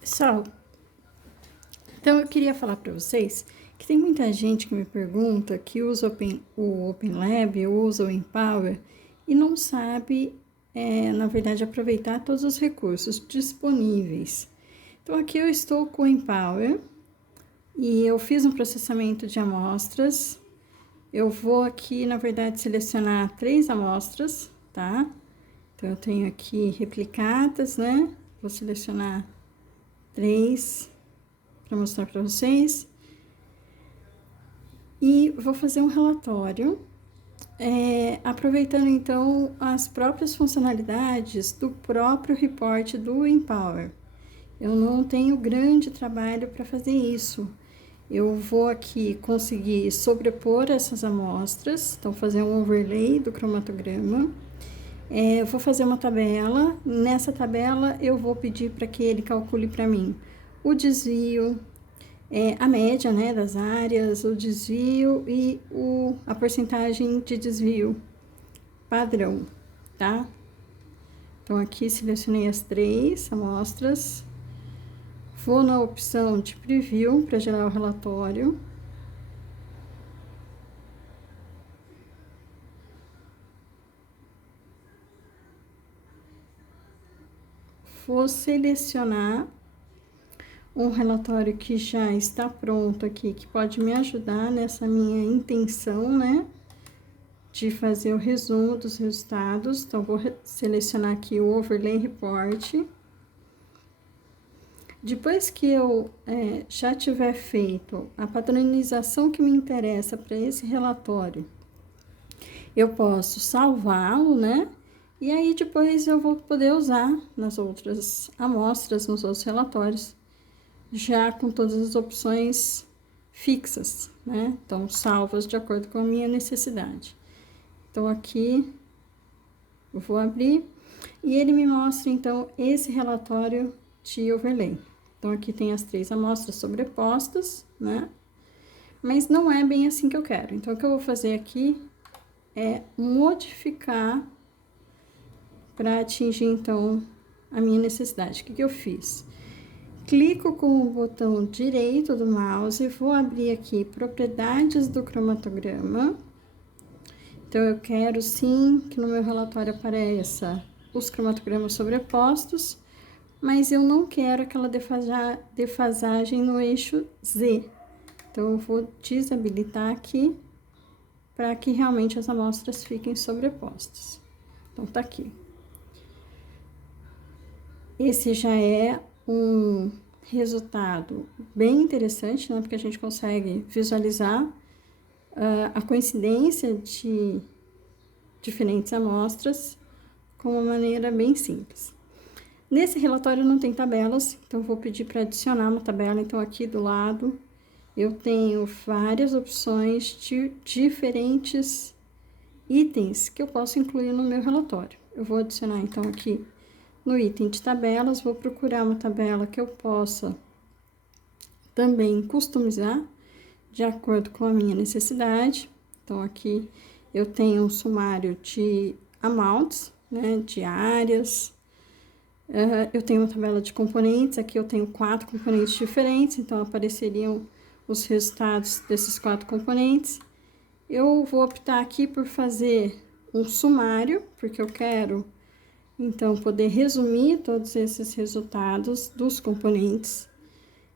Pessoal, então eu queria falar para vocês que tem muita gente que me pergunta que usa o OpenLab, usa o Empower e não sabe, na verdade, aproveitar todos os recursos disponíveis. Então aqui eu estou com o Empower e eu fiz um processamento de amostras. Eu vou aqui, na verdade, selecionar 3 amostras, tá? Então eu tenho aqui replicadas, né? Vou selecionar 3 para mostrar para vocês. E vou fazer um relatório, aproveitando então as próprias funcionalidades do próprio report do Empower. Eu não tenho grande trabalho para fazer isso. Eu vou aqui conseguir sobrepor essas amostras, então fazer um overlay do cromatograma. Eu vou fazer uma tabela. Nessa tabela eu vou pedir para que ele calcule para mim o desvio, a média, né, das áreas, o desvio e a porcentagem de desvio padrão, tá? Então, aqui selecionei as 3 amostras. Vou na opção de preview para gerar o relatório. Vou selecionar um relatório que já está pronto aqui, que pode me ajudar nessa minha intenção, né, de fazer o resumo dos resultados. Então, vou selecionar aqui o Overlay Report. Depois que eu já tiver feito a padronização que me interessa para esse relatório, eu posso salvá-lo, né? E aí depois eu vou poder usar nas outras amostras, nos outros relatórios, já com todas as opções fixas, né? Então, salvas de acordo com a minha necessidade. Então, aqui, eu vou abrir e ele me mostra, então, esse relatório de overlay. Então, aqui tem as 3 amostras sobrepostas, né? Mas não é bem assim que eu quero. Então, o que eu vou fazer aqui é modificar para atingir, então, a minha necessidade. O que eu fiz? Clico com o botão direito do mouse, vou abrir aqui propriedades do cromatograma. Então, eu quero sim que no meu relatório apareça os cromatogramas sobrepostos, mas eu não quero aquela defasagem no eixo Z. Então, eu vou desabilitar aqui para que realmente as amostras fiquem sobrepostas. Então, tá aqui. Esse já é um resultado bem interessante, né? Porque a gente consegue visualizar a coincidência de diferentes amostras com uma maneira bem simples. Nesse relatório não tem tabelas, então vou pedir para adicionar uma tabela. Então, aqui do lado eu tenho várias opções de diferentes itens que eu posso incluir no meu relatório. Eu vou adicionar, então, aqui no item de tabelas, vou procurar uma tabela que eu possa também customizar de acordo com a minha necessidade. Então, aqui eu tenho um sumário de amounts, né, de áreas. Eu tenho uma tabela de componentes, aqui eu tenho 4 componentes diferentes, então apareceriam os resultados desses 4 componentes. Eu vou optar aqui por fazer um sumário, porque eu quero, então, poder resumir todos esses resultados dos componentes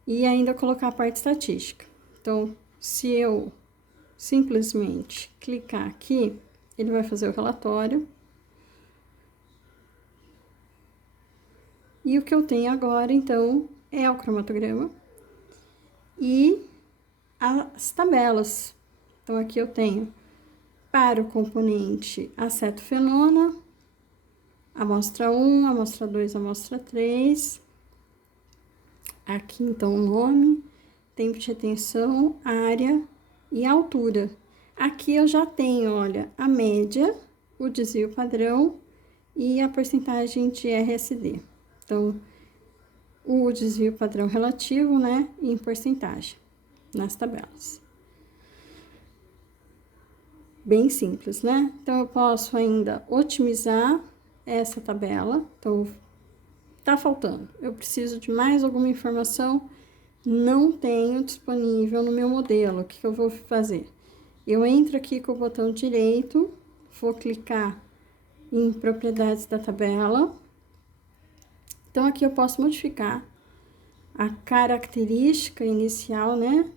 e ainda colocar a parte estatística. Então, se eu simplesmente clicar aqui, ele vai fazer o relatório. E o que eu tenho agora, então, é o cromatograma e as tabelas. Então, aqui eu tenho para o componente acetofenona, amostra 1, amostra 2, amostra 3. Aqui, então, o nome, tempo de retenção, área e altura. Aqui eu já tenho, olha, a média, o desvio padrão e a porcentagem de RSD. Então, o desvio padrão relativo, né, em porcentagem, nas tabelas. Bem simples, né? Então, eu posso ainda otimizar essa tabela. Então, tá faltando. Eu preciso de mais alguma informação, não tenho disponível no meu modelo. O que eu vou fazer? Eu entro aqui com o botão direito, vou clicar em propriedades da tabela. Então, aqui eu posso modificar a característica inicial, né,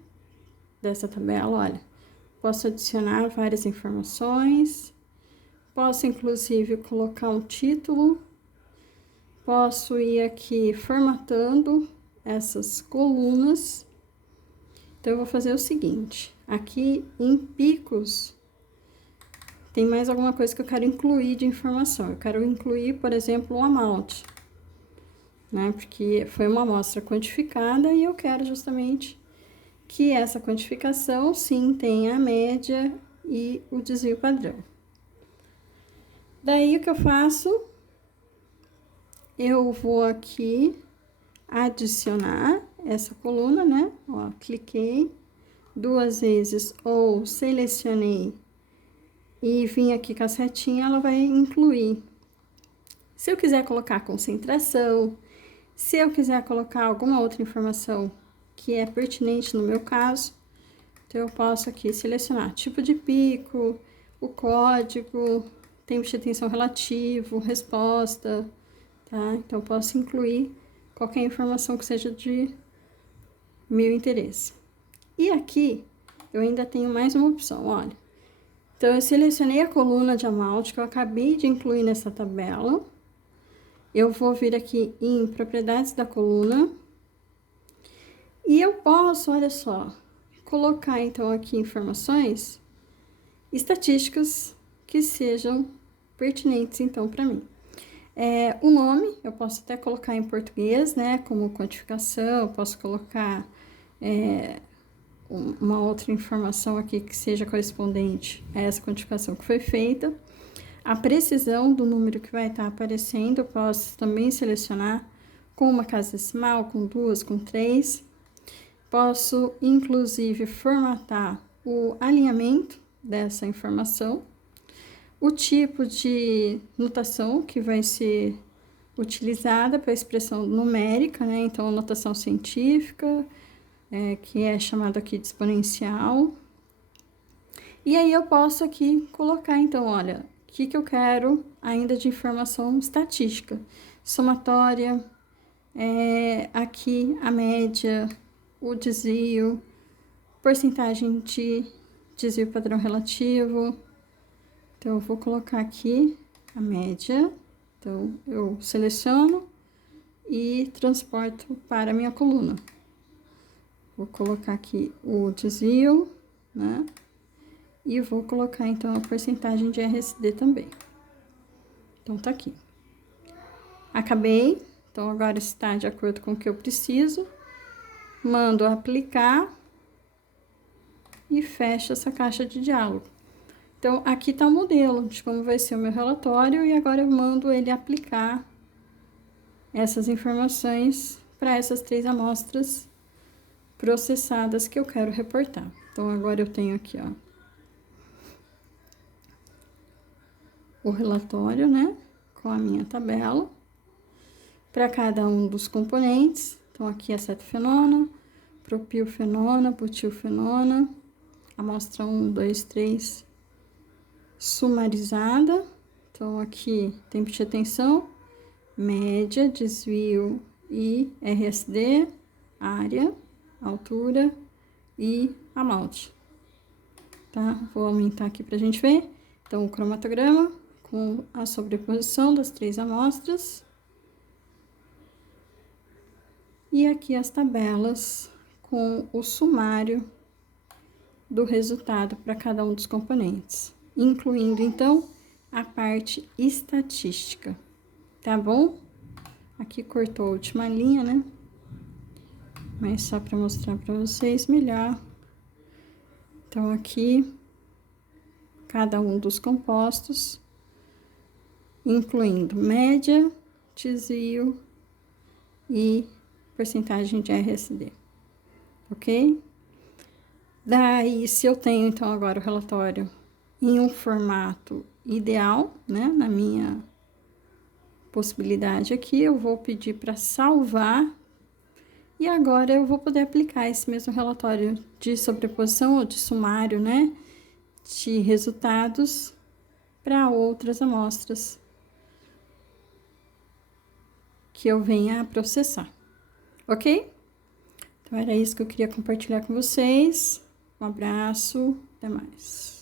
dessa tabela. Olha, posso adicionar várias informações, posso inclusive colocar um título, posso ir aqui formatando essas colunas. Então, eu vou fazer o seguinte, aqui em picos, tem mais alguma coisa que eu quero incluir de informação. Eu quero incluir, por exemplo, o amount, né? Porque foi uma amostra quantificada e eu quero justamente que essa quantificação, sim, tenha a média e o desvio padrão. Daí, o que eu faço? Eu vou aqui adicionar essa coluna, né? Ó, cliquei 2 vezes ou selecionei e vim aqui com a setinha, ela vai incluir. Se eu quiser colocar concentração, se eu quiser colocar alguma outra informação que é pertinente no meu caso, então eu posso aqui selecionar tipo de pico, o código, tempo de atenção relativo, resposta, tá? Então eu posso incluir qualquer informação que seja de meu interesse. E aqui eu ainda tenho mais uma opção, olha. Então eu selecionei a coluna de amount que eu acabei de incluir nessa tabela. Eu vou vir aqui em propriedades da coluna. E eu posso, olha só, colocar então aqui informações estatísticas que sejam pertinentes então para mim. O nome, eu posso até colocar em português, né, como quantificação, eu posso colocar uma outra informação aqui que seja correspondente a essa quantificação que foi feita. A precisão do número que vai estar aparecendo, eu posso também selecionar com uma casa decimal, com 2, com 3. Posso, inclusive, formatar o alinhamento dessa informação, o tipo de notação que vai ser utilizada para expressão numérica, né? Então, notação científica, que é chamada aqui de exponencial. E aí, eu posso aqui colocar, então, olha, o que eu quero ainda de informação estatística. Somatória, aqui a média, o desvio, porcentagem de desvio padrão relativo. Então, eu vou colocar aqui a média. Então, eu seleciono e transporto para a minha coluna. Vou colocar aqui o desvio, né? E vou colocar, então, a porcentagem de RSD também. Então, tá aqui. Acabei. Então, agora está de acordo com o que eu preciso. Mando aplicar. E fecho essa caixa de diálogo. Então, aqui tá o modelo de como vai ser o meu relatório. E agora eu mando ele aplicar essas informações para essas 3 amostras processadas que eu quero reportar. Então, agora eu tenho aqui, ó, o relatório, né, com a minha tabela, para cada um dos componentes. Então, aqui é cetofenona, propilfenona, butilfenona, amostra 1, 2, 3, sumarizada. Então, aqui, tempo de atenção, média, desvio e RSD, área, altura e amount. Tá? Vou aumentar aqui pra gente ver. Então, o cromatograma com a sobreposição das 3 amostras. E aqui as tabelas com o sumário do resultado para cada um dos componentes, incluindo, então, a parte estatística, tá bom? Aqui cortou a última linha, né? Mas só para mostrar para vocês melhor. Então, aqui, cada um dos compostos, incluindo média, desvio e porcentagem de RSD, ok? Daí, se eu tenho, então, agora o relatório em um formato ideal, né, na minha possibilidade aqui, eu vou pedir para salvar. E agora eu vou poder aplicar esse mesmo relatório de sobreposição ou de sumário, né, de resultados para outras amostras que eu venha a processar, ok? Então, era isso que eu queria compartilhar com vocês. Um abraço, até mais.